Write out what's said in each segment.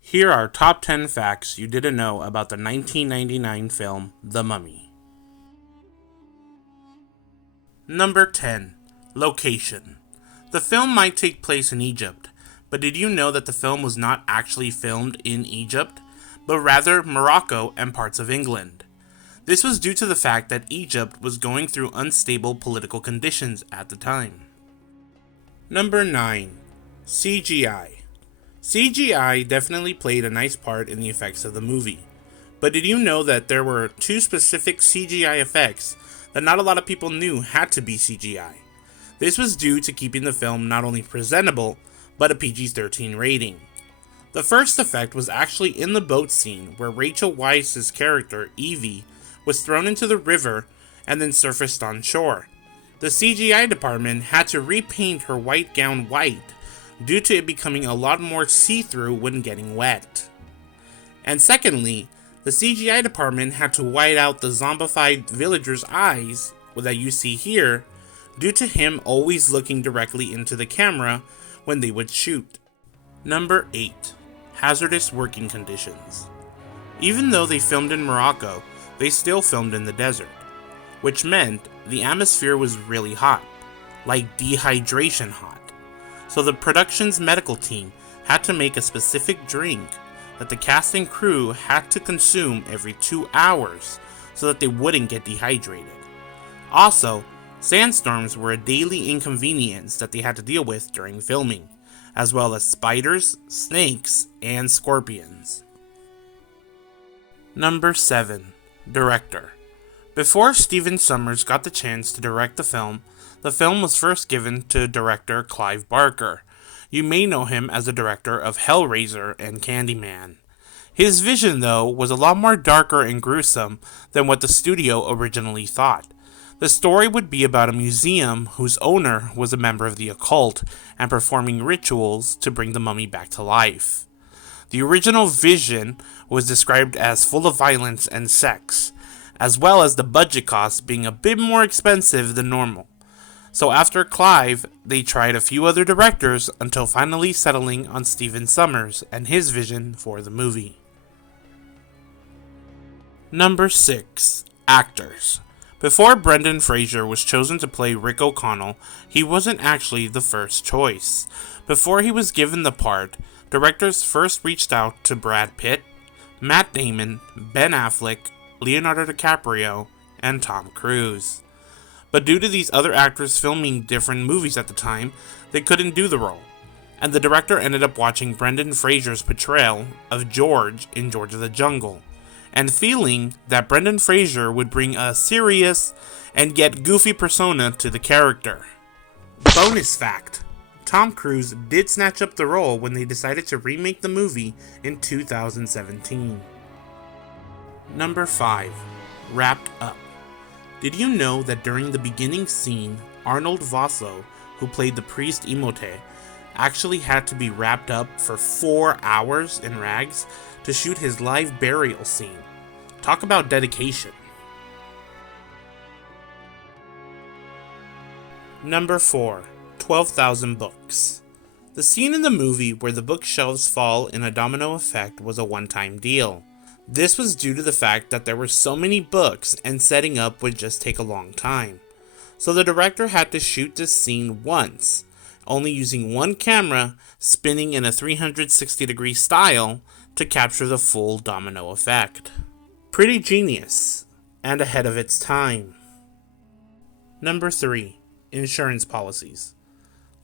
Here are top 10 facts you didn't know about the 1999 film The Mummy. Number 10. Location. The film might take place in Egypt, but did you know that the film was not actually filmed in Egypt, but rather Morocco and parts of England? This was due to the fact that Egypt was going through unstable political conditions at the time. Number 9. CGI. CGI definitely played a nice part in the effects of the movie, but did you know that there were two specific CGI effects that not a lot of people knew had to be CGI? This was due to keeping the film not only presentable, but a PG-13 rating. The first effect was actually in the boat scene where Rachel Weisz's character, Evie, was thrown into the river and then surfaced on shore. The CGI department had to repaint her white gown white due to it becoming a lot more see-through when getting wet. And secondly, the CGI department had to white out the zombified villager's eyes that you see here due to him always looking directly into the camera when they would shoot. Number 8. Hazardous working conditions. Even though they filmed in Morocco, they still filmed in the desert, which meant the atmosphere was really hot, like dehydration hot. So the production's medical team had to make a specific drink that the cast and crew had to consume every 2 hours so that they wouldn't get dehydrated. Also, sandstorms were a daily inconvenience that they had to deal with during filming, as well as spiders, snakes, and scorpions. Number 7. Director. Before Stephen Sommers got the chance to direct the film was first given to director Clive Barker. You may know him as the director of Hellraiser and Candyman. His vision, though, was a lot more darker and gruesome than what the studio originally thought. The story would be about a museum whose owner was a member of the occult and performing rituals to bring the mummy back to life. The original vision was described as full of violence and sex, as well as the budget costs being a bit more expensive than normal. So after Clive, they tried a few other directors until finally settling on Stephen Sommers and his vision for the movie. Number 6. Actors. Before Brendan Fraser was chosen to play Rick O'Connell, he wasn't actually the first choice. Before he was given the part, directors first reached out to Brad Pitt, Matt Damon, Ben Affleck, Leonardo DiCaprio, and Tom Cruise. But due to these other actors filming different movies at the time, they couldn't do the role, and the director ended up watching Brendan Fraser's portrayal of George in George of the Jungle, and feeling that Brendan Fraser would bring a serious and yet goofy persona to the character. Bonus fact: Tom Cruise did snatch up the role when they decided to remake the movie in 2017. Number 5. Wrapped Up. Did you know that during the beginning scene, Arnold Vosloo, who played the priest Imhotep, actually had to be wrapped up for 4 hours in rags to shoot his live burial scene? Talk about dedication. Number 4. 12,000 books. The scene in the movie where the bookshelves fall in a domino effect was a one-time deal. This was due to the fact that there were so many books and setting up would just take a long time. So the director had to shoot this scene once, only using one camera spinning in a 360-degree style to capture the full domino effect. Pretty genius, and ahead of its time. Number 3. Insurance policies.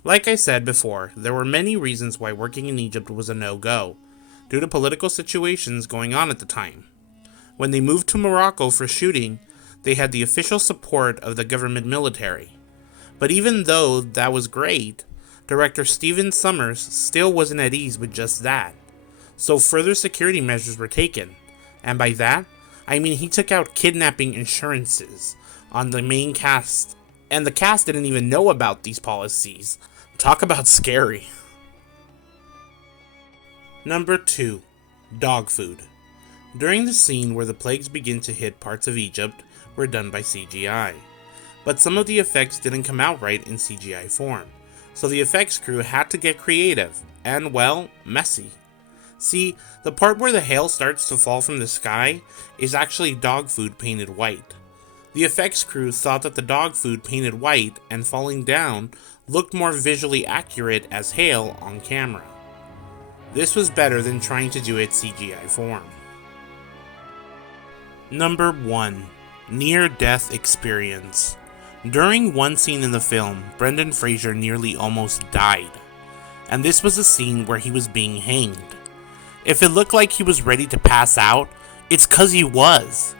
Like I said before, there were many reasons why working in Egypt was a no-go, due to political situations going on at the time. When they moved to Morocco for shooting, they had the official support of the government military. But even though that was great, director Stephen Sommers still wasn't at ease with just that. So further security measures were taken, and by that, I mean he took out kidnapping insurances on the main cast, and the cast didn't even know about these policies. Talk about scary. Number 2. Dog food. During the scene where the plagues begin to hit parts of Egypt were done by CGI, but some of the effects didn't come out right in CGI form, so the effects crew had to get creative and, well, messy. See, the part where the hail starts to fall from the sky is actually dog food painted white. The effects crew thought that the dog food painted white and falling down looked more visually accurate as hail on camera. This was better than trying to do it CGI form. Number 1. Near-death experience. During one scene in the film, Brendan Fraser nearly almost died, and this was a scene where he was being hanged. If it looked like he was ready to pass out, it's 'cause he was.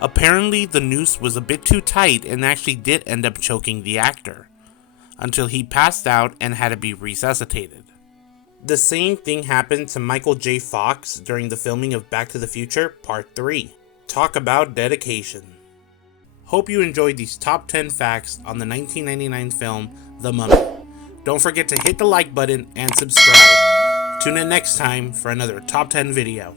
Apparently, the noose was a bit too tight and actually did end up choking the actor, until he passed out and had to be resuscitated. The same thing happened to Michael J. Fox during the filming of Back to the Future Part 3. Talk about dedication. Hope you enjoyed these top 10 facts on the 1999 film The Mummy. Don't forget to hit the like button and subscribe. Tune in next time for another top 10 video.